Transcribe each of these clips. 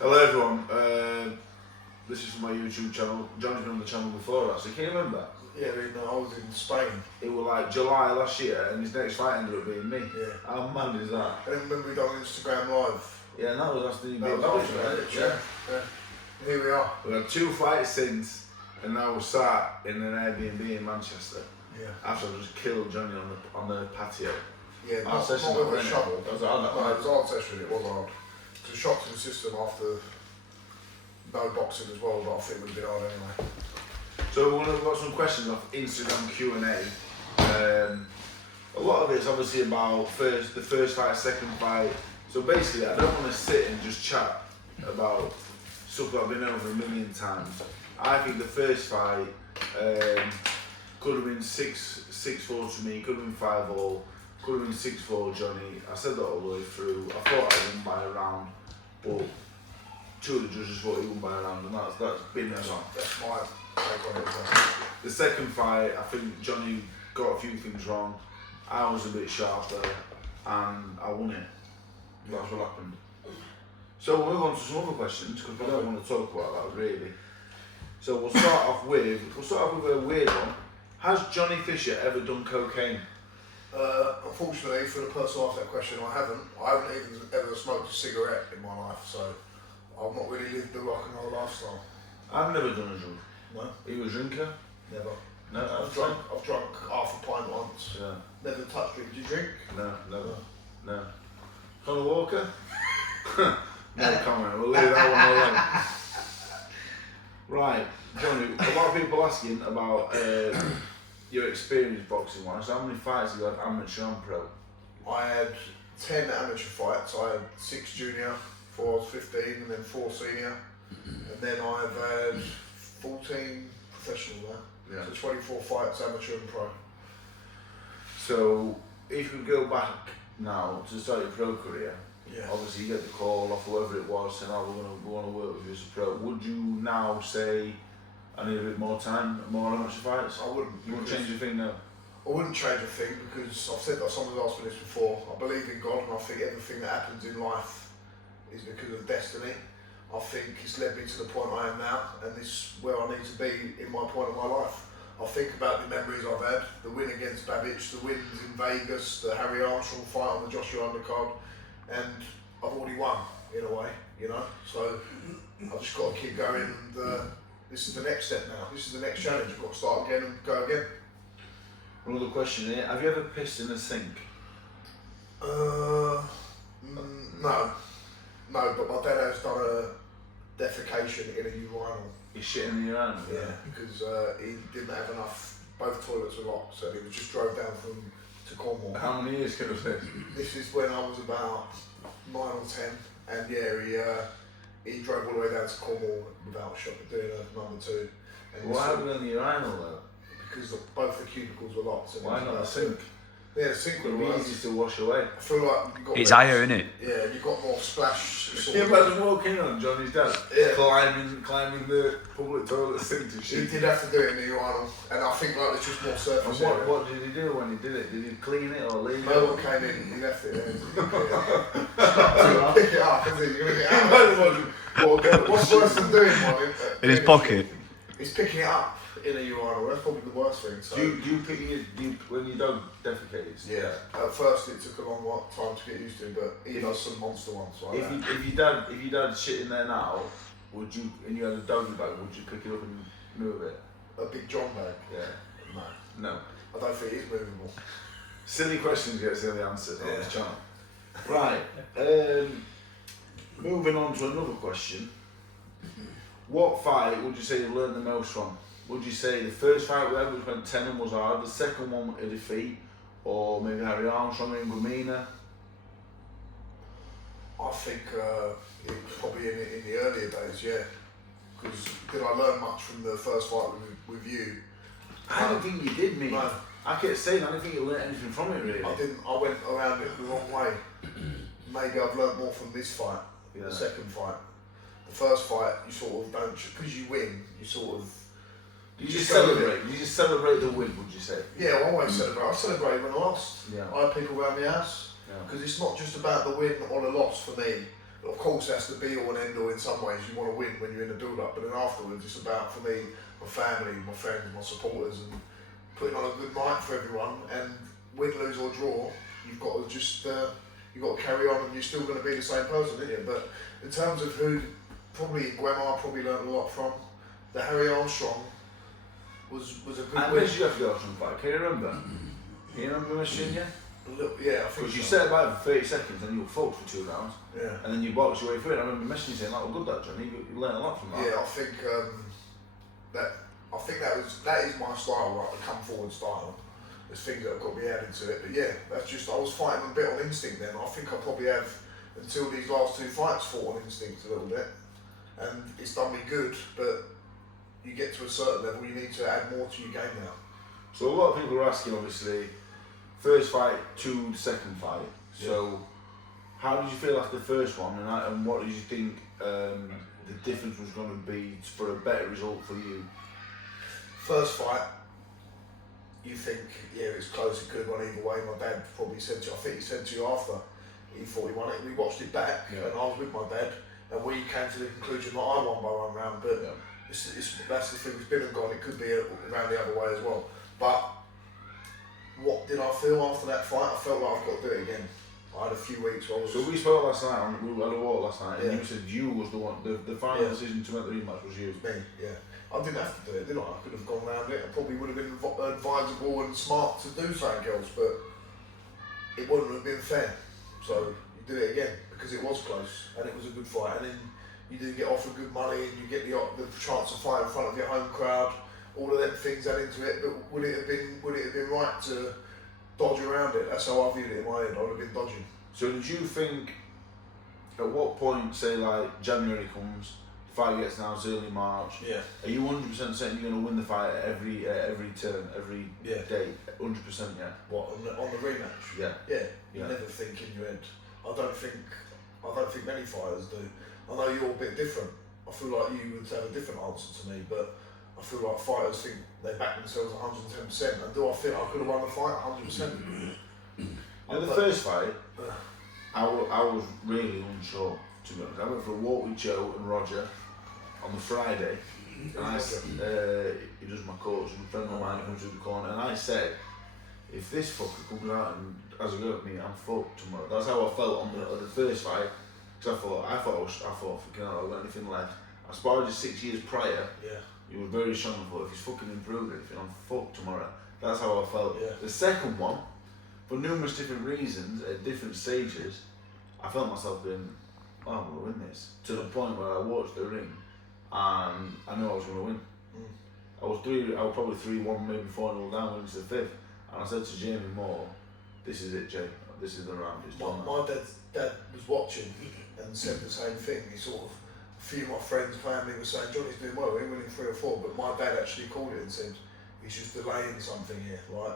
Hello everyone, this is from my YouTube channel. John's been on the channel before actually, can you remember? Yeah, I was in Spain. It was like July last year and his next fight ended up being me. Yeah. How mad is that? And then remember we done Instagram Live. Yeah, and that was after you That beat was me, after right? that, yeah. Here we are. We had 2 fights since and now we're sat in an Airbnb in Manchester. Yeah. After I just killed Johnny on the patio. Yeah, Our not session with a wasn't it? shovel. That was hard, that No, was. it was a hard session, it was hard. It's a shock to the system after no boxing as well, but I think it would have been hard anyway. So we've got some questions off Instagram Q&A. A lot of it's obviously about the first fight, second fight. So basically, I don't want to sit and just chat about stuff that I've been over a million times. I think the first fight could have been 6-4 to me, could have been 5-0, could have been 6-4 Johnny. I said that all the way through. I thought I won by a round, but 2 of the judges thought he won by a round, and that's been there on. That's my take on it. The second fight, I think Johnny got a few things wrong. I was a bit sharper, and I won it. That's what happened. So we'll move on to some other questions because we don't want to talk about that really. So we'll start off with a weird one. Has Johnny Fisher ever done cocaine? Unfortunately, for the person who asked that question, I haven't. I haven't even ever smoked a cigarette in my life, so I've not really lived the rock and roll lifestyle. I've never done a drug. No, Are you a drinker? never. No, I've drunk half a pint once. Yeah. Never touched drink. Did you drink? No, never. No. Conor Walker? No comment, we'll leave that one alone. Right, Johnny, a lot of people asking about your experience boxing wise. So how many fights have you had amateur and pro? I had 10 amateur fights. I had 6 junior, 4 I was 15, and then 4 senior. And then I've had 14 professional now. Yeah. So 24 fights, amateur and pro. So if we go back now to start your pro career, Yeah. obviously you get the call off whoever it was saying, oh, we want to work with you as a pro. Would you now say, I need a bit more time, more amateur fights? I wouldn't. You wouldn't change your thing now? I wouldn't change a thing because I've said that someone's asked me this before. I believe in God and I think everything that happens in life is because of destiny. I think it's led me to the point I am now and this is where I need to be in my point of my life. I think about the memories I've had, the win against Babbage, the wins in Vegas, the Harry Armstrong fight on the Joshua undercard, and I've already won in a way, you know. So I've just got to keep going and this is the next step now. This is the next challenge. I've got to start again and go again. Another question here, have you ever pissed in a sink? No, but my dad has done a defecation in a urinal. You shit in the urinal? Yeah, because he didn't have enough. Both toilets were locked, so he just drove down to Cornwall. How many years ago was this? This is when I was about 9 or 10, and yeah, he drove all the way down to Cornwall without doing a number 2. And What happened in the urinal though? because both the cubicles were locked. So Why not a sink? Yeah, the sink It would would be be easy to wash away. I feel like you got It's less- higher, isn't it? Yeah, you got more splash. Can Sort you of. imagine walking in on Johnny's dad? Yeah. Climbing the public toilet sink to He shit. did have to do it in the urinal, and I think like there's just more And surface area. what did he do when he did it? Did he clean it or leave No it? one came in, he left it there. Pick it up, isn't he? You're gonna get out. What's worse than doing one? In his pocket. He's picking it up in a urinal. That's probably the worst thing. So. Do you pick when your dog defecates? Yeah. At first, it took a long time to get used to, but he does some monster ones like that. If your dad shit in there now, would you, and you had a doggy bag, would you pick it up and move it? A big John bag. Yeah. No. No. I don't think it's movable. Silly questions get silly answers on Yeah. this channel. Right. Moving on to another question. What fight would you say you learned the most from? Would you say the first fight we had was when Tennant was hard, the second one a defeat, or maybe Harry Armstrong in Gramina? I think it was probably in the earlier days, yeah. Because did I learn much from the first fight with you? I don't think you did, mate. No. I kept saying I don't think you learned anything from it really. I didn't. I went around it the wrong way. Maybe I've learned more from this fight, Yeah. the second fight. The first fight, you sort of don't, because you win, you sort of. You just celebrate. You just celebrate the win, would you say? Yeah, I always celebrate. I celebrate when I lost. Yeah. I had people around the house. Yeah. Because it's not just about the win or the loss for me. of course that's the be all and end all in some ways. You want to win when you're in the build up, but then afterwards it's about, for me, my family, my friends, my supporters, and putting on a good night for everyone. And win, lose or draw, you've got to just you've got to carry on, and you're still going to be the same person, aren't you? But in terms of who, probably Guemar probably learned a lot from. The Harry Armstrong was a good And win. when did you have to go on fight? Can you remember? Can you remember missing you? Yeah, I think Because you so. set about for 30 seconds and you were fucked for 2 rounds. Yeah. And then you boxed your way through it. I remember messaging you saying, like, well, good that, Johnny. You learned a lot from that. Yeah, I think that is my style, right? The come forward style. There's things that have got to be added to it, but yeah, that's just, I was fighting a bit on instinct then. I think I probably have, until these last 2 fights, fought on instinct a little bit, and it's done me good. But you get to a certain level, you need to add more to your game now. So a lot of people are asking, obviously, first fight to second fight. So how did you feel after the first one, and what did you think the difference was going to be for a better result for you? First fight, you think, yeah, it's close, it could have gone either way. My dad probably said to you, I think he said to you after he thought he won it, we watched it back, and I was with my dad, and we came to the conclusion that I won by 1 round, but that's the thing, it's been and gone, it could be around the other way as well. But what did I feel after that fight? I felt like I've got to do it again. I had a few weeks where I was... So we spoke last night, we had a walk last night, and Yeah. you said you was the one, the final decision to make the rematch was you. Me, yeah. I didn't have to do it, did I? I could have gone around it. I probably would have been advisable and smart to do something else, but it wouldn't have been fair. So you do it again, because it was close, and it was a good fight, and then you do get offered good money, and you get the chance to fight in front of your home crowd. All of them things add into it, but would it have been right to dodge around it? That's how I viewed it in my head. I would have been dodging. So did you think, at what point, say like January comes, the fight gets announced early March, are you 100% certain you're going to win the fight at every turn, every day? 100%, yeah. What, on the rematch? Yeah. Yeah. You never think in your head. I don't think many fighters do. I know you're a bit different. I feel like you would have a different answer to me, but I feel like fighters think they back themselves 110%. And do I think I could have won the fight 100%? In the first fight, I was really unsure, to be honest. I went for a walk with Joe and Roger on the Friday, and he does my coach, and a friend of mine comes to the corner, and I said, if this fucker comes out and has a go at me, I'm fucked tomorrow. That's how I felt on the first fight, because I thought fucking hell, I've got anything left. I sparred you 6 years prior. He was very strong. I thought, if he's fucking improved anything, I'm fucked tomorrow. That's how I felt. The second one, for numerous different reasons, at different stages, I felt myself being, oh, I'm going to win this. To the point where I watched the ring, and I knew I was going to win. I was probably 3-1, maybe 4-0 down, went into the fifth. And I said to Jamie Moore, this is it, Jay. This is the round. It's done. My dad was watching and said the same thing. He sort of, a few of my friends, family were saying, Johnny's doing well, we're winning 3 or 4, but my dad actually called it and said, he's just delaying something here, right?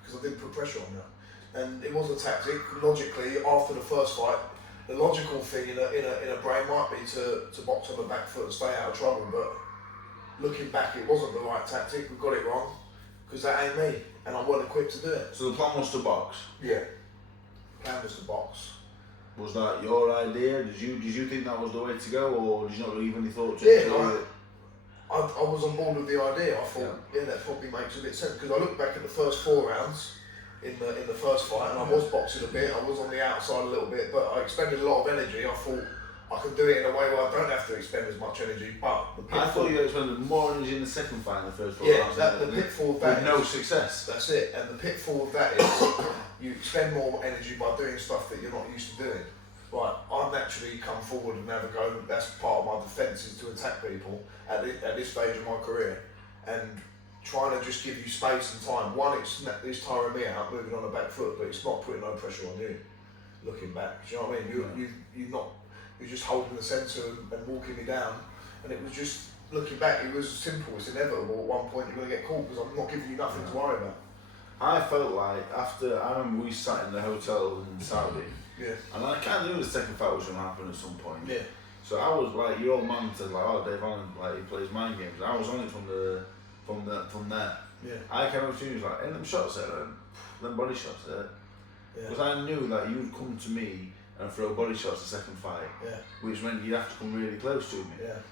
Because I didn't put pressure on you. And it was a tactic. Logically, after the first fight, the logical thing in a brain might be to box on the back foot and stay out of trouble, but looking back, it wasn't the right tactic. We got it wrong, because that ain't me, and I wasn't equipped to do it. So the plan was to box? Yeah. The plan was to box. Was that your idea? Did you think that was the way to go, or did you not leave any thought to it? I was on board with the idea. I thought, that probably makes a bit of sense, because I look back at the first 4 rounds in the first fight, and I was boxing a bit. I was on the outside a little bit, but I expended a lot of energy. I thought I could do it in a way where I don't have to expend as much energy. But I thought you expended more energy in the second fight than the first 4 rounds. The pitfall of that with no success. That's it. And the pitfall of that is you expend more energy by doing stuff that you're not used to doing. Right, I naturally come forward and have a go. That's part of my defence, is to attack people at this stage of my career, and trying to just give you space and time. One, it's tiring me out, moving on the back foot, but it's not putting no pressure on you. Looking back, do you know what I mean? You're just holding the centre and walking me down, and it was just looking back. It was simple. It's inevitable. At one point, you're going to get caught, because I'm not giving you nothing to worry about. I felt like I remember we sat in the hotel in Saudi. And I kind of knew the second fight was going to happen at some point. So I was like, your old man said like, oh, Dave Allen, like, he plays mind games. I was on it from there. I came up to you and was like, them shots there, them body shots there. Because I knew that you'd come to me and throw body shots the second fight, Yeah. which meant you'd have to come really close to me. Yeah.